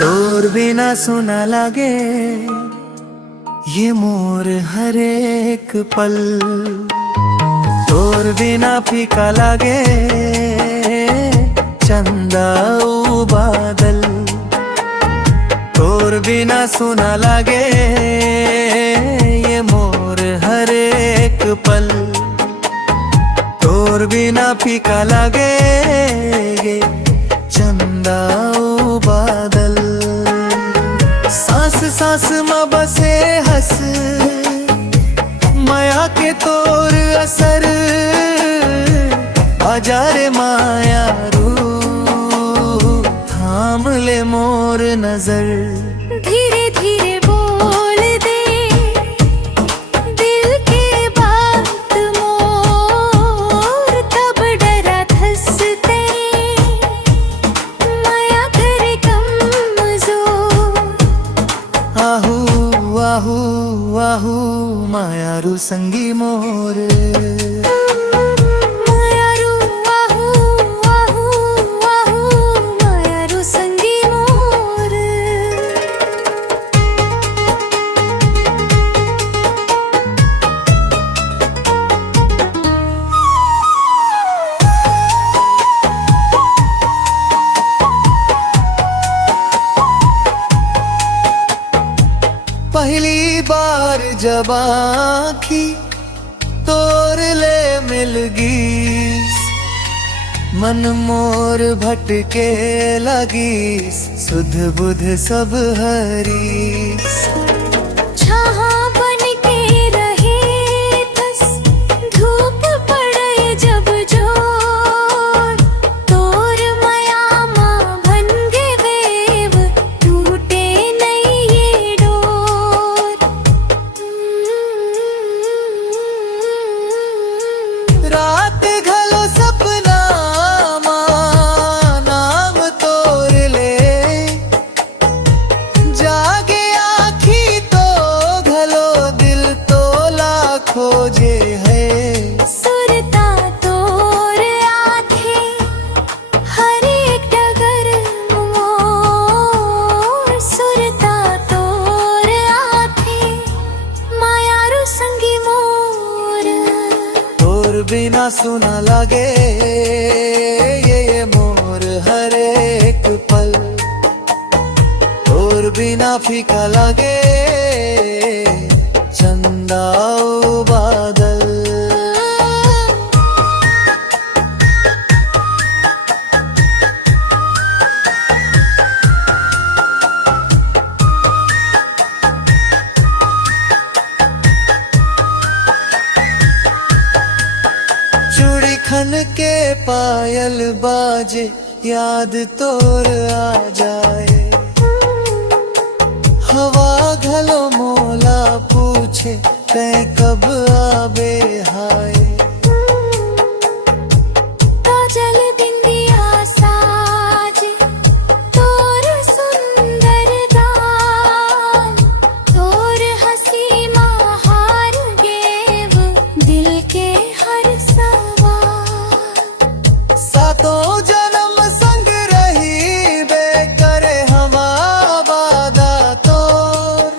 तोर बिना सुना लागे ये मोर हर एक पल, तोर बिना फीका लागे चंदा ऊ बादल। तोर बिना सुना लागे ये मोर हर एक पल, तोर बिना फीका लागे चंदा ऊ बादल। सांस सांस में बसे हस माया के तोर असर, आजा रे माया रू थाम ले मोर नजर। धीरे धीरे बोल दे दिल के बात मोर, तब डरा धसते माया करे कमजोर। आहू आहू आहू माया रू संगी मोर, माया रू आहू आहू आहू माया रू संगी मोर। पहली बार जब आँखी तोर ले मिलगी, मन मोर भटके लगी सुध बुध सब हरी। छाहा बन के रहे तस धूप पड़े जब जोर, तोर माया माँ बन गे वेव टूटे नहीं ये डोर। रात घलो सपना माँ नाम तोर ले, जागे आँखी तो घलो दिल तो खोजे है। सुरता तोर आथे हर एक डगर मोर, सुरता तोर आथे माया रू संगी मोर। तोर बिना सुना लागे ये मोर हर एक पल, तोर बिना फीका लागे चंदा ऊ बादल। चूड़ी खन के पायल बाजे याद तोर आ जाए, हवा घलो मोला पूछे तै कब आबे हाय। काजल बिंदिया साजे तोर सुंदर गाल, तोर हंसी माँ हार गेव दिल के हर सवाल। सातों जन्म संग रही बे करे हमा वादा तोर,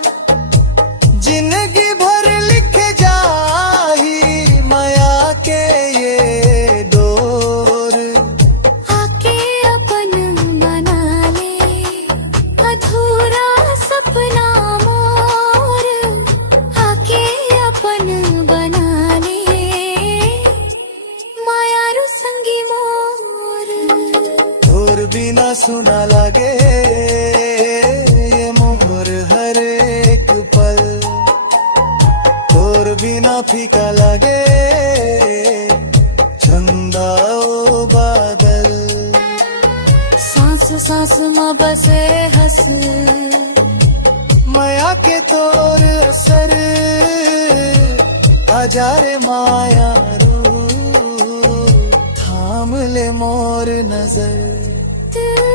जिंदगी भर लिख जाही माया के ये डोर। आके अपन बना ले अधूरा सपना मोर, आके अपन बना ले माया रू संगी मोर। तोर बिना सुना लागे ये मोर हर एक पल, तोर बिना फीका लागे चंदा ओ बादल। सांस सांस में बसे हस माया के तोर असर आजा रे माया रू थाम ले मोर नजर दिल